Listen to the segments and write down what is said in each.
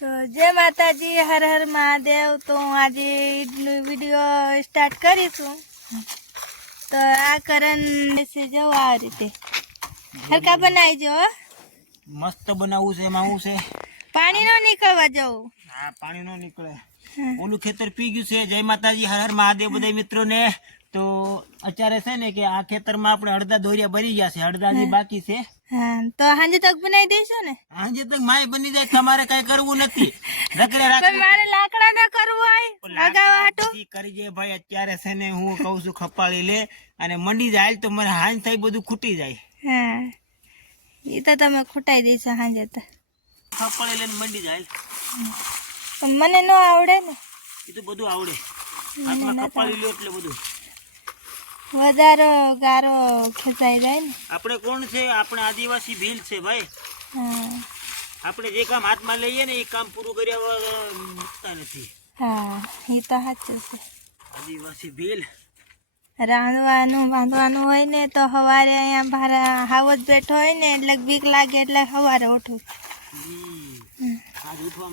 તો જય માતાજી હર હર મહાદેવ. તો હું આજે ઈદનો વીડિયો સ્ટાર્ટ કરીશું. તો આ કરણ વિશે જવું આ રીતે. હરકા બનાવી જો મસ્ત બનાવવું છે એમાં છે? પાણી નો નીકળવા જવું. હા પાણી નો નીકળે. ઓલું ખેતર પી ગયું છે. જય માતાજી હર હર મહાદેવ બધા મિત્રોને. તો અત્યારે છે ને કે આ ખેતરમાં આપણે અડધા દોરિયા ભરી ગયા છે અડધા જે બાકી છે. તો સાંજે તક બનાવી દેશો ને? હાંજે તક માય બની જાય તમારે કઈ કરવું નથી. પણ રાખી મારે લાકડા ના કરવું હોય લગાવવા હાટું. કરી જે ભાઈ અત્યારે છે ને હું કહું છું ખપાળી લે અને મંડી જાય તો મને હાંજ થઈ બધું ખૂટી જાય. હા એ તો તમે ખૂટાઈ દેશો સાંજે તો. ખપાળી લઈને મંડી જાય. મને ન આવડે ને. એ તો બધું આવડે. આટલા ખપાળી લ્યો એટલે બધું. વધારો ગારો ખેંચાઈ જાય ને. આપણે કોણ છે? આપણે આદિવાસી ભીલ છે ભાઈ. હા. આપણે જે કામ હાથમાં લઈએ ને એ કામ પૂરું કર્યા મૂકતા નથી. હા એ તો સાચું છે. આદિવાસી ભીલ. રાંધવાનું બાંધવાનું હોય ને તો સવારે અહીંયા બહાર હાવજ બેઠો હોય ને એટલે બીક લાગે એટલે સવારે ઉઠું.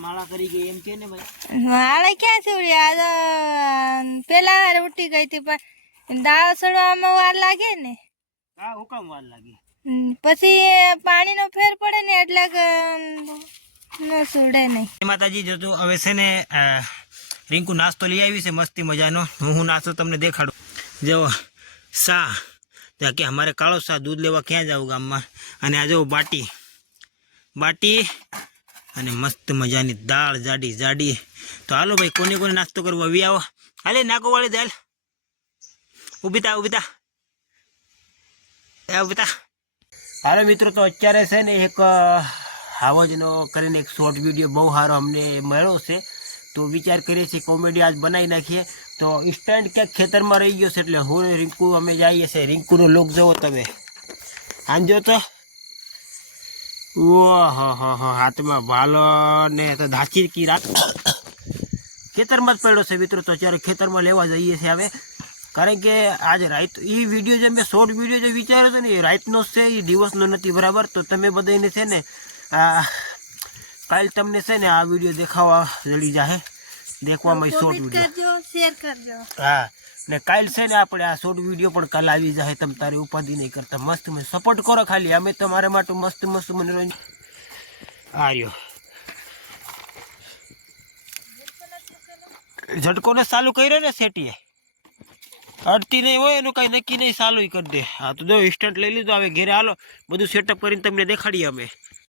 માળા કરી ગઈ એમ કે ને ભાઈ. માળા ક્યાં છે આ તો પેલા ઉઠી ગઈ હતી પણ દાળ ચડવામાં વાર લાગે ને? હા હુકમ વાર લાગે. પછી પાણીનો ફેર પડે ને એટલે કે ન સુડે નહીં. માતાજી જતો હવે છે ને રિંકુ નાસ્તો લઈ આવી છે મસ્તી મજાનો. હું હું નાસ્તો તમને દેખાડું. જો સા ત્યાં કે અમારે કાળો સા દૂધ લેવા ક્યાં જવું ગામમાં? અને આ જો બાટી. બાટી અને મસ્ત મજાની દાળ જાડી જાડી. તો હાલો ભાઈ કોને કોને નાસ્તો કરવો? આવી આવો. હાલે નાકો વાળી દાલ ઊભી તા ઊભી તા એ ઊભી તા હાલો મિત્રો તો અત્યારે છે ને એક અ, હાવજનો કરીને એક શોર્ટ વીડિયો બહુ સારો અમને મળ્યો છે. તો વિચાર કરીએ છીએ કોમેડી આજ બનાવી નાખીએ. તો સ્ટેન્ડ ક્યાંક ખેતરમાં રહી ગયો છે એટલે હું ને રિંકુ અમે જઈએ છીએ. રિંકુનો લુક જોવો તમે. આંજો તો. ઓહો હો હો હાથમાં ભાલો ને તો ધાચી કી રાત. ખેતરમાં જ પડ્યો છે મિત્રો તો અત્યારે ખેતરમાં લેવા જઈએ છીએ હવે. કારણ કે આજ રાત એ વીડિયો જે મેં શોર્ટ વીડિયો જે વિચાર્યો છે ને એ રાતનો છે એ દિવસનો નથી બરાબર? તો તમે બધાને છે ને આ કાલ તમને છે ને આ વીડિયો દેખાવા જડી જાહે. દેખવામાં શોર્ટ વીડિયો શેર કરજો હા ને કાલ છે ને આપણે આ શોર્ટ વીડિયો પણ કાલ આવી જાય તમ તારી ઉપાધિ નહીં કરતા. મસ્ત મને સપોર્ટ કરો ખાલી અમે તમારા માટે મસ્ત મસ્ત મનોરંજન. આ રહ્યો. ઝટકોને ચાલુ કર્યો ને સેટીએ? અડતી નહીં હોય, એનું કઈ નક્કી નહીં, ચાલુ કરી દે. હા, તો જો ઇન્સ્ટન્ટ લઈ લીધું, હવે ઘેરે હાલો. બધું સેટઅપ કરીને તમને દેખાડીએ અમે.